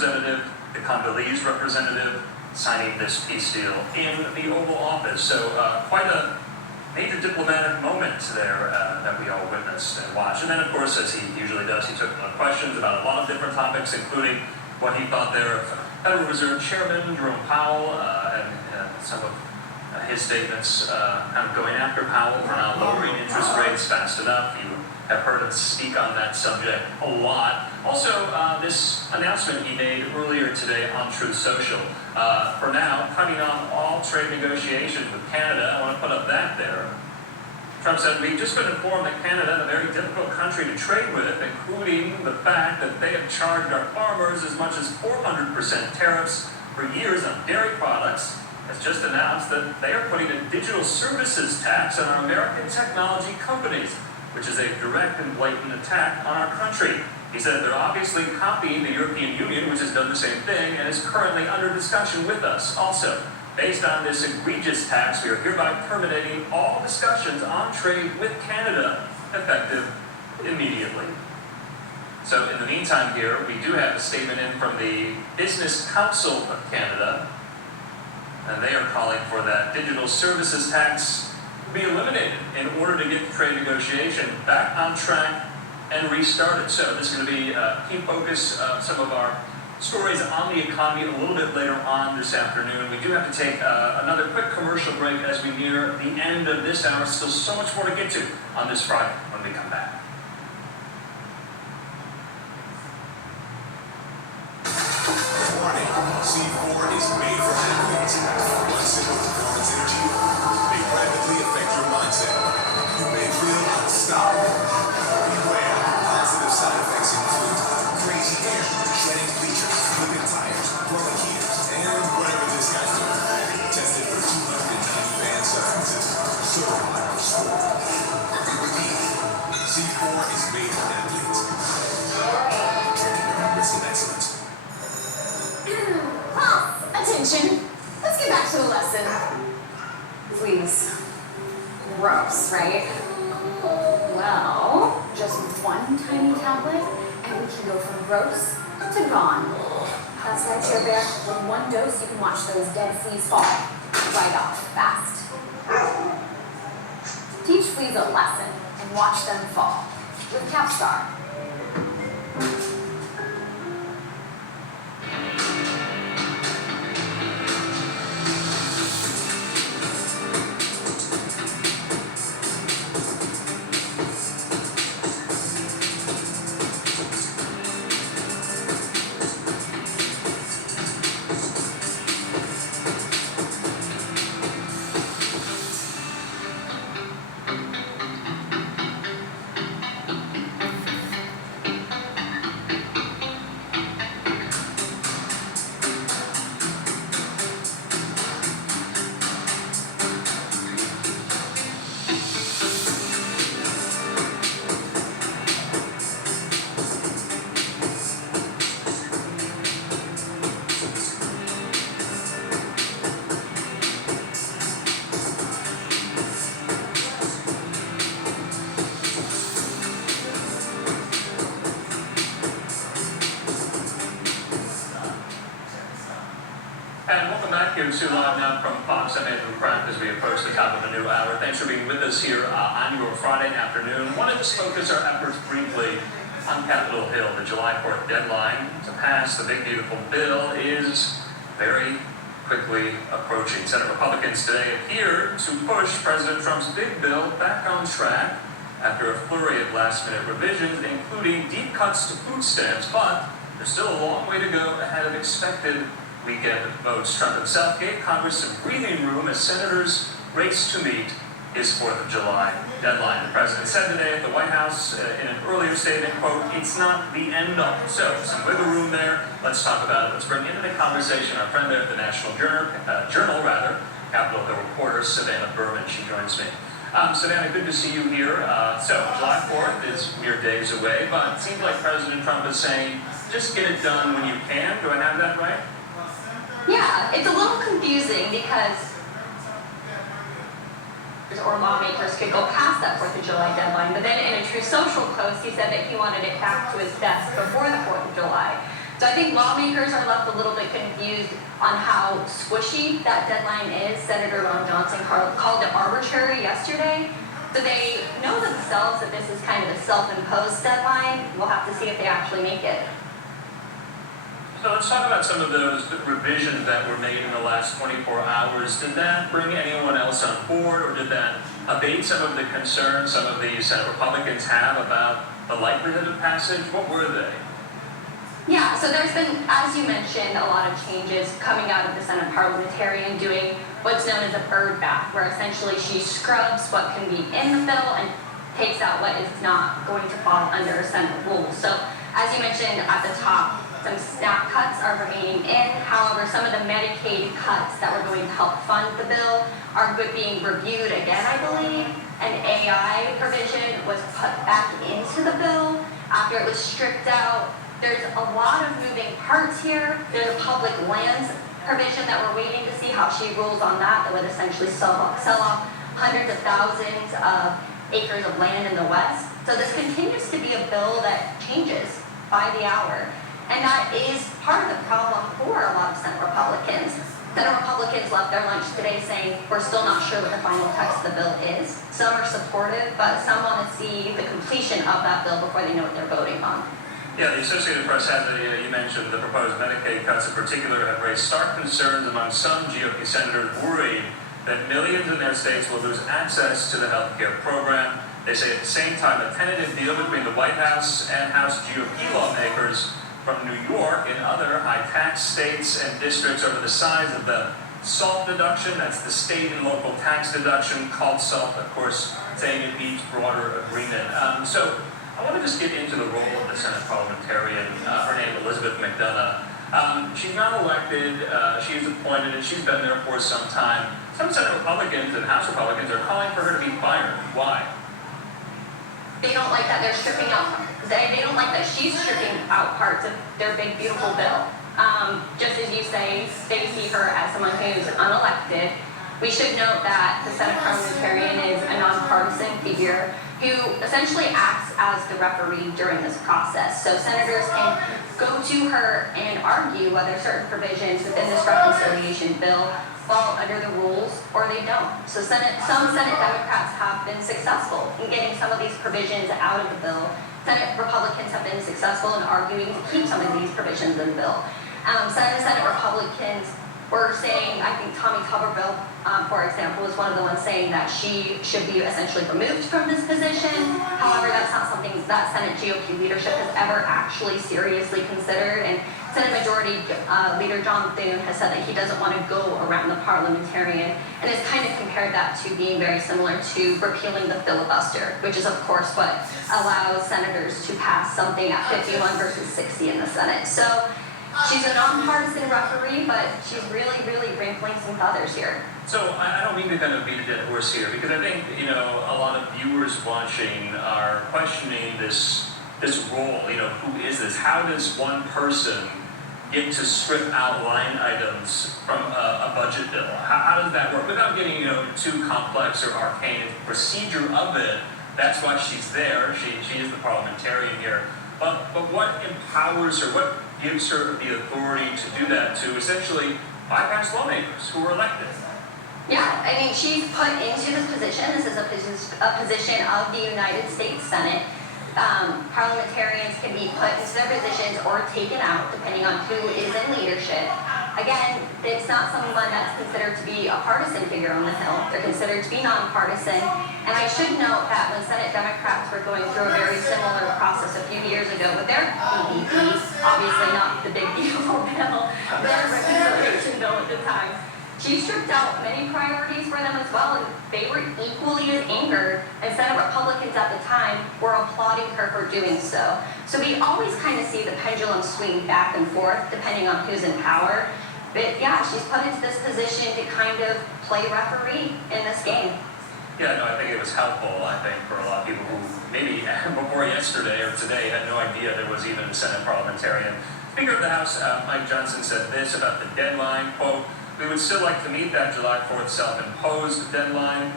representative, the Congolese representative, signing this peace deal in the Oval Office. So quite a major diplomatic moment there that we all witnessed and watched. And then, of course, as he usually does, he took questions about a lot of different topics, including what he thought there of Federal Reserve Chairman Jerome Powell and some of his statements kind of going after Powell for not lowering interest rates fast enough. You have heard him speak on that subject a lot. Also, this announcement he made earlier today on Truth Social, for now, cutting off all trade negotiations with Canada. I want to put up that there. Trump said, we've just been informed that Canada is a very difficult country to trade with, including the fact that they have charged our farmers as much as 400% tariffs for years on dairy products. Has just announced that they are putting a digital services tax on our American technology companies, which is a direct and blatant attack on our country. He said they're obviously copying the European Union, which has done the same thing and is currently under discussion with us. Also, based on this egregious tax, we are hereby terminating all discussions on trade with Canada, effective immediately. So in the meantime here, we do have a statement in from the Business Council of Canada, and they are calling for that digital services tax to be eliminated in order to get the trade negotiation back on track and restarted. So this is going to be a key focus of some of our stories on the economy a little bit later on this afternoon. We do have to take another quick commercial break as we near the end of this hour. Still so much more to get to on this Friday when we come back. Warning, C4 is made for athletes. One sip of performance energy may rapidly affect your mindset. You may feel unstoppable. Beware, positive side effects include crazy hair, shedding bleachers, flipping tires, blowing heaters, and whatever this guy's doing. Tested for 290 fan substances. Certified for sport. We repeat, C4 is made for athletes. Drinking under risk of excellence. Attention. Let's get back to the lesson. Please. Gross, right? Well, just one tiny tablet, and we can go from gross to gone. That's right, Chair Bear. With one dose, you can watch those dead fleas fall right off fast. Teach fleas a lesson and watch them fall with Capstar. To live now from Fox. I'm Andrew Pratt as we approach the top of the new hour. Thanks for being with us here on your Friday afternoon. Want to just focus our efforts briefly on Capitol Hill. The July 4th deadline to pass the big beautiful bill is very quickly approaching. Senate Republicans today appear to push President Trump's big bill back on track after a flurry of last-minute revisions, including deep cuts to food stamps, but there's still a long way to go ahead of expected weekend votes. Trump himself gave Congress some breathing room as senators race to meet his 4th of July deadline. The president said today at the White House in an earlier statement, quote, "It's not the end all." So some wiggle room there. Let's talk about it. Let's bring into the conversation our friend there at the National Journal, Capitol Hill reporter Savannah Berman. She joins me. Savannah, good to see you here. So July 4th is mere days away, but it seems like President Trump is saying, just get it done when you can. Do I have that right? Yeah, it's a little confusing because or lawmakers could go past that 4th of July deadline, but then in a Truth Social post, he said that he wanted it back to his desk before the 4th of July. So I think lawmakers are left a little bit confused on how squishy that deadline is. Senator Ron Johnson called it arbitrary yesterday. So they know themselves that this is kind of a self-imposed deadline. We'll have to see if they actually make it. So let's talk about some of those revisions that were made in the last 24 hours. Did that bring anyone else on board, or did that abate some of the concerns some of the Senate Republicans have about the likelihood of passage? What were they? Yeah, so there's been, as you mentioned, a lot of changes coming out of the Senate parliamentarian doing what's known as a bird bath, where essentially she scrubs what can be in the bill and takes out what is not going to fall under Senate rules. So as you mentioned at the top, some SNAP cuts are remaining in. However, some of the Medicaid cuts that were going to help fund the bill are being reviewed again, I believe. An AI provision was put back into the bill after it was stripped out. There's a lot of moving parts here. There's a public lands provision that we're waiting to see how she rules on that. That would essentially sell off hundreds of thousands of acres of land in the West. So this continues to be a bill that changes by the hour. And that is part of the problem for a lot of Senate Republicans. Senate Republicans left their lunch today saying, we're still not sure what the final text of the bill is. Some are supportive, but some want to see the completion of that bill before they know what they're voting on. Yeah, the Associated Press had you mentioned the proposed Medicaid cuts in particular have raised stark concerns among some GOP senators worried that millions in their states will lose access to the health care program. They say at the same time a tentative deal between the White House and House GOP lawmakers from New York and other high-tax states and districts over the size of the SALT deduction, that's the state and local tax deduction called SALT, of course, saying it needs broader agreement. So I want to just get into the role of the Senate parliamentarian. Her name Elizabeth McDonough. She's not elected, she's appointed, and she's been there for some time. Some Senate Republicans and House Republicans are calling for her to be fired. Why? They don't like that they're stripping out, they don't like that she's stripping out parts of their big, beautiful bill. Just as you say, they see her as someone who's unelected. We should note that the Senate parliamentarian is a nonpartisan figure who essentially acts as the referee during this process. So senators can go to her and argue whether certain provisions within this reconciliation bill fall under the rules or they don't. So some Senate Democrats have been successful in getting some of these provisions out of the bill. Senate Republicans have been successful in arguing to keep some of these provisions in the bill. Senate Republicans were saying, I think Tommy Tuberville, for example, was one of the ones saying that she should be essentially removed from this position. However, that's not something that Senate GOP leadership has ever actually seriously considered. And Senate Majority Leader John Thune has said that he doesn't want to go around the parliamentarian and has kind of compared that to being very similar to repealing the filibuster, which is, of course, what allows senators to pass something at 51 versus 60 in the Senate. So she's a nonpartisan referee, but she's really, really wrinkling some feathers here. So I don't mean to kind of beat a dead horse here, because I think, a lot of viewers watching are questioning this role. Who is this? How does one person get to strip out line items from a budget bill? How does that work? Without getting, too complex or arcane, the procedure of it, that's why she's there. She is the parliamentarian here. But what empowers her, what gives her the authority to do that, to essentially bypass lawmakers who were elected? Yeah, I mean, she's put into this position. This is a position of the United States Senate. Parliamentarians can be put into their positions or taken out, depending on who is in leadership. Again, it's not someone that's considered to be a partisan figure on the Hill. They're considered to be nonpartisan. And I should note that when Senate Democrats were going through a very similar process a few years ago with their BBB, obviously not the big beautiful bill, their reconciliation bill at the time, she stripped out many priorities for them as well, and they were equally as angered, and Senate Republicans at the time were applauding her for doing so. So we always kind of see the pendulum swing back and forth depending on who's in power. But yeah, she's put into this position to kind of play referee in this game. Yeah, no, I think it was helpful, for a lot of people who maybe before yesterday or today had no idea there was even a Senate parliamentarian. Speaker of the House, Mike Johnson, said this about the deadline, quote, "We would still like to meet that July 4th self-imposed deadline."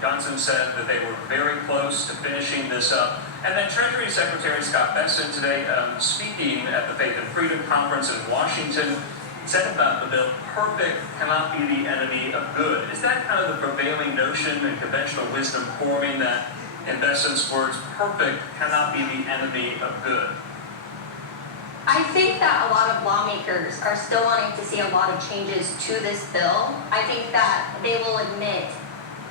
Johnson said that they were very close to finishing this up. And then Treasury Secretary Scott Bessent today, speaking at the Faith and Freedom Conference in Washington, said about the bill, perfect cannot be the enemy of good. Is that kind of the prevailing notion and conventional wisdom forming that, in Bessent's words, perfect cannot be the enemy of good? I think that a lot of lawmakers are still wanting to see a lot of changes to this bill. I think that they will admit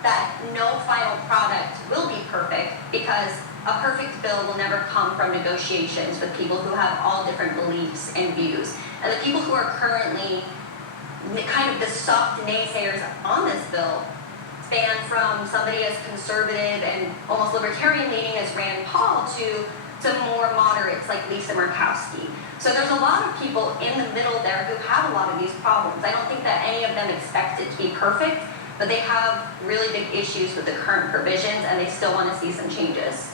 that no final product will be perfect because a perfect bill will never come from negotiations with people who have all different beliefs and views. And the people who are currently kind of the soft naysayers on this bill span from somebody as conservative and almost libertarian leaning as Rand Paul to more moderates like Lisa Murkowski. So there's a lot of people in the middle there who have a lot of these problems. I don't think that any of them expect it to be perfect, but they have really big issues with the current provisions and they still want to see some changes.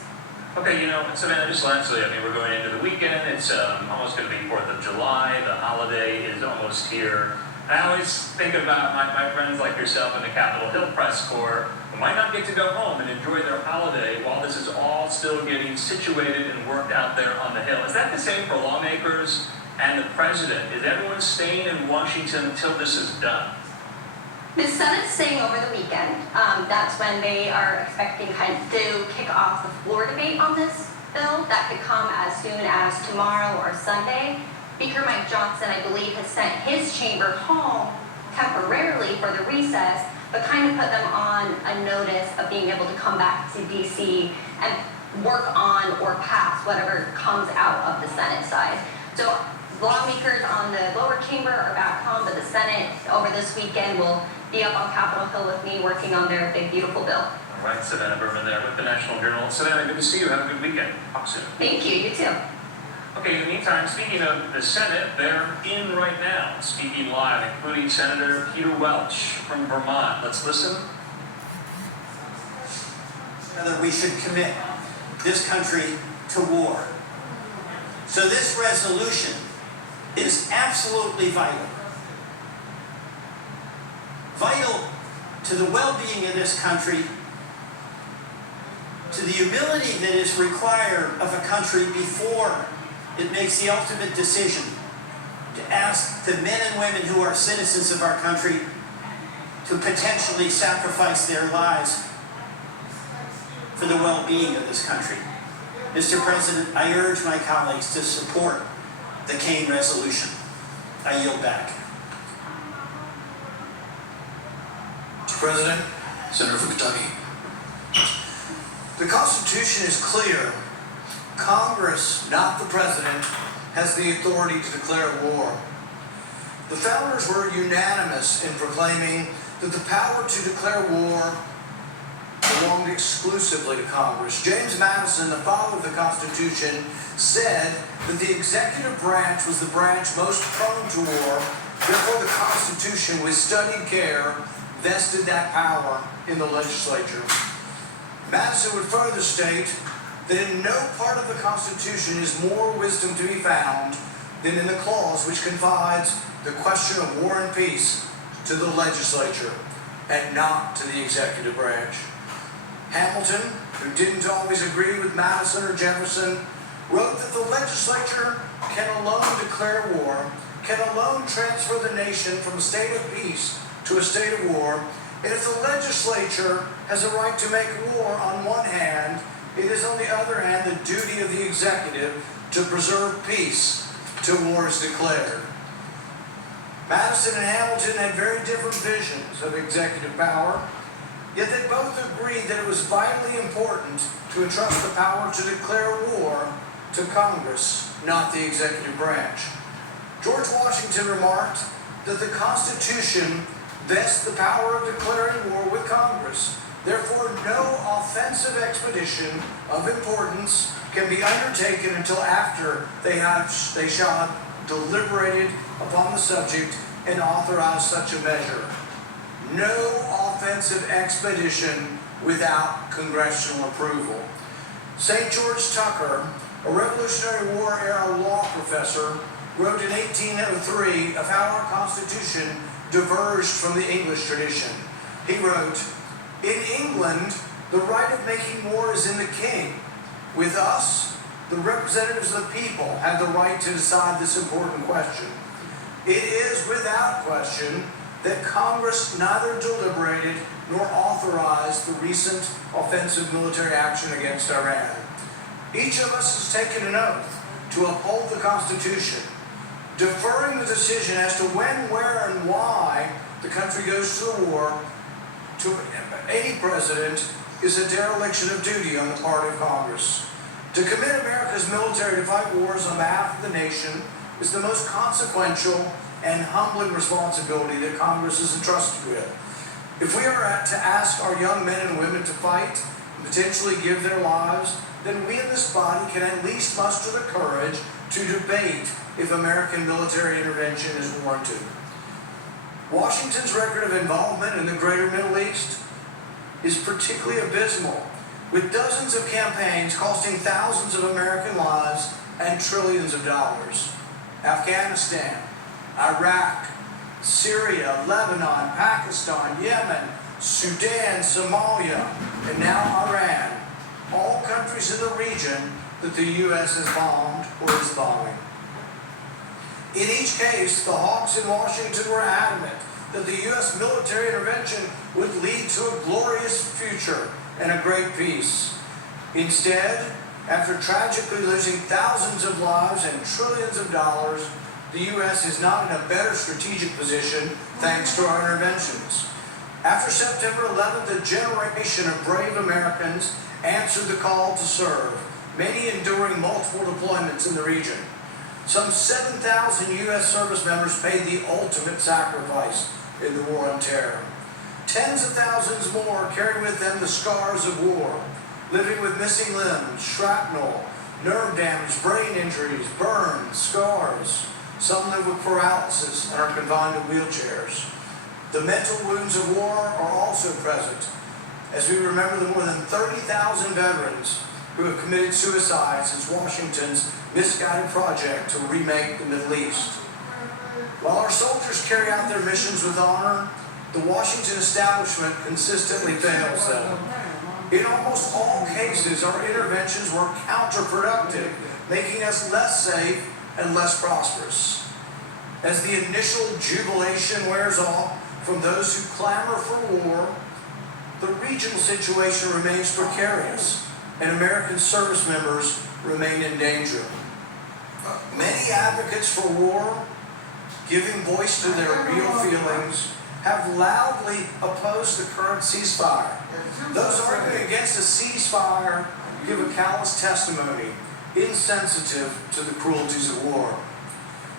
Okay, Savannah, just lastly, we're going into the weekend. It's almost going to be 4th of July. The holiday is almost here. And I always think about my friends like yourself in the Capitol Hill press corps who might not get to go home and enjoy their holiday while this is all still getting situated and worked out there on the Hill. Is that the same for lawmakers and the president? Is everyone staying in Washington until this is done? The Senate's staying over the weekend. That's when they are expecting to kick off the floor debate on this bill. That could come as soon as tomorrow or Sunday. Speaker Mike Johnson, I believe, has sent his chamber home temporarily for the recess, but kind of put them on a notice of being able to come back to DC and work on or pass whatever comes out of the Senate side. So lawmakers on the lower chamber are back home, but the Senate over this weekend will be up on Capitol Hill with me working on their big, beautiful bill. All right, Savannah Berman there with the National Journal. Savannah, good to see you. Have a good weekend. Talk soon. Thank you. You too. Okay, in the meantime, speaking of the Senate, they're in right now, speaking live, including Senator Peter Welch from Vermont. Let's listen. That we should commit this country to war. So this resolution is absolutely vital. Vital to the well-being of this country, to the humility that is required of a country before it makes the ultimate decision to ask the men and women who are citizens of our country to potentially sacrifice their lives for the well-being of this country. Mr. President, I urge my colleagues to support the Kaine resolution. I yield back. Mr. President, Senator from Kentucky. The Constitution is clear. Congress, not the President, has the authority to declare war. The founders were unanimous in proclaiming that the power to declare war belonged exclusively to Congress. James Madison, the father of the Constitution, said that the executive branch was the branch most prone to war. Therefore, the Constitution, with studied care, vested that power in the legislature. Madison would further state that in no part of the Constitution is more wisdom to be found than in the clause which confides the question of war and peace to the legislature and not to the executive branch. Hamilton, who didn't always agree with Madison or Jefferson, wrote that the legislature can alone declare war, can alone transfer the nation from a state of peace to a state of war, and if the legislature has a right to make war on one hand, it is on the other hand the duty of the executive to preserve peace till war is declared. Madison and Hamilton had very different visions of executive power, yet they both agreed that it was vitally important to entrust the power to declare war to Congress, not the executive branch. George Washington remarked that the Constitution vests the power of declaring war with Congress. Therefore, no offensive expedition of importance can be undertaken until after they shall have deliberated upon the subject and authorized such a measure. No offensive expedition without congressional approval. St. George Tucker, a Revolutionary War era law professor, wrote in 1803 of how our Constitution diverged from the English tradition. He wrote, "In England, the right of making war is in the king, With us, the representatives of the people have the right to decide this important question. It is without question that Congress neither deliberated nor authorized the recent offensive military action against Iran. Each of us has taken an oath to uphold the Constitution, deferring the decision as to when, where, and why the country goes to the war to any president is a dereliction of duty on the part of Congress. To commit America's military to fight wars on behalf of the nation is the most consequential and humbling responsibility that Congress is entrusted with. If we are to ask our young men and women to fight and potentially give their lives, then we in this body can at least muster the courage to debate if American military intervention is warranted. Washington's record of involvement in the greater Middle East is particularly abysmal, with dozens of campaigns costing thousands of American lives and trillions of dollars. Afghanistan, Iraq, Syria, Lebanon, Pakistan, Yemen, Sudan, Somalia, and now Iran, all countries in the region that the U.S. has bombed or is bombing. In each case, the hawks in Washington were adamant that the U.S. military intervention would lead to a glorious future and a great peace. Instead, after tragically losing thousands of lives and trillions of dollars, the U.S. is not in a better strategic position thanks to our interventions. After September 11th, a generation of brave Americans answered the call to serve, many enduring multiple deployments in the region. Some 7,000 U.S. service members paid the ultimate sacrifice in the war on terror. Tens of thousands more carry with them the scars of war, living with missing limbs, shrapnel, nerve damage, brain injuries, burns, scars. Some live with paralysis and are confined to wheelchairs. The mental wounds of war are also present, as we remember the more than 30,000 veterans who have committed suicide since Washington's misguided project to remake the Middle East. While our soldiers carry out their missions with honor, the Washington establishment consistently fails them. In almost all cases, our interventions were counterproductive, making us less safe and less prosperous. As the initial jubilation wears off from those who clamor for war, the regional situation remains precarious, and American service members remain in danger. Many advocates for war, giving voice to their real feelings, have loudly opposed the current ceasefire. Those arguing against a ceasefire give a callous testimony, insensitive to the cruelties of war.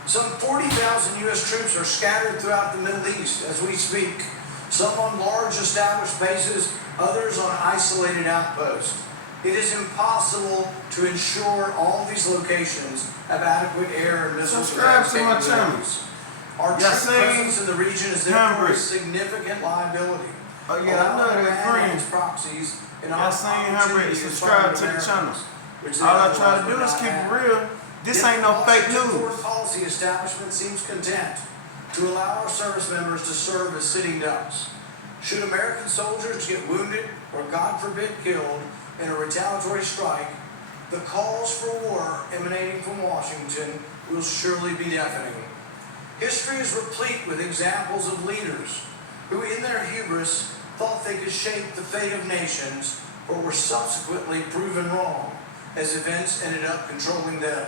Some 40,000 U.S. troops are scattered throughout the Middle East as we speak, some on large established bases, others on isolated outposts. It is impossible to ensure all these locations have adequate air and missile defense capabilities. Our troop presence in the region is therefore a significant liability. Oh yeah, I know that friends. Proxies and Y'all seen how ready subscribe to the channel. All I try to do is keep it real. This ain't no fake news. The Foreign Policy Establishment seems content to allow our service members to serve as sitting ducks. Should American soldiers get wounded or, God forbid, killed in a retaliatory strike, the calls for war emanating from Washington will surely be deafening. History is replete with examples of leaders who, in their hubris, thought they could shape the fate of nations, but were subsequently proven wrong as events ended up controlling them.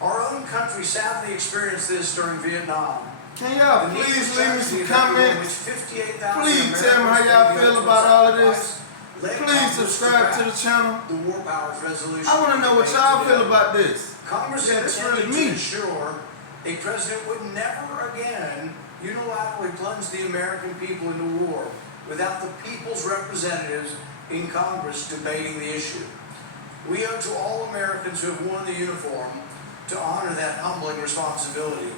Our own country sadly experienced this during Vietnam. Can y'all please leave me some comments? Please tell me how y'all feel about all of this. Please subscribe to the channel. The War Powers Resolution. I want to know what y'all feel about this. Congress that's intended really to me. ensure a president would never again unilaterally plunge the American people into war without the people's representatives in Congress debating the issue. We owe to all Americans who have worn the uniform to honor that humbling responsibility.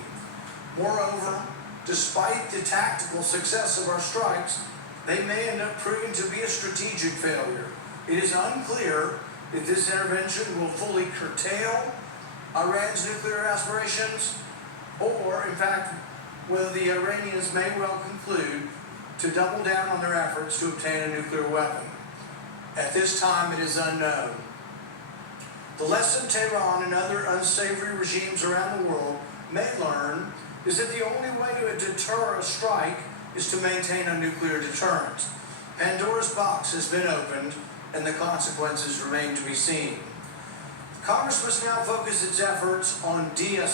Moreover, despite the tactical success of our strikes, they may end up proving to be a strategic failure. It is unclear if this intervention will fully curtail Iran's nuclear aspirations, or, in fact, whether the Iranians may well conclude to double down on their efforts to obtain a nuclear weapon. At this time, it is unknown. The lesson Tehran and other unsavory regimes around the world may learn is that the only way to deter a strike is to maintain a nuclear deterrent. Pandora's box has been opened, and the consequences remain to be seen. Congress must now focus its efforts on de-escalation.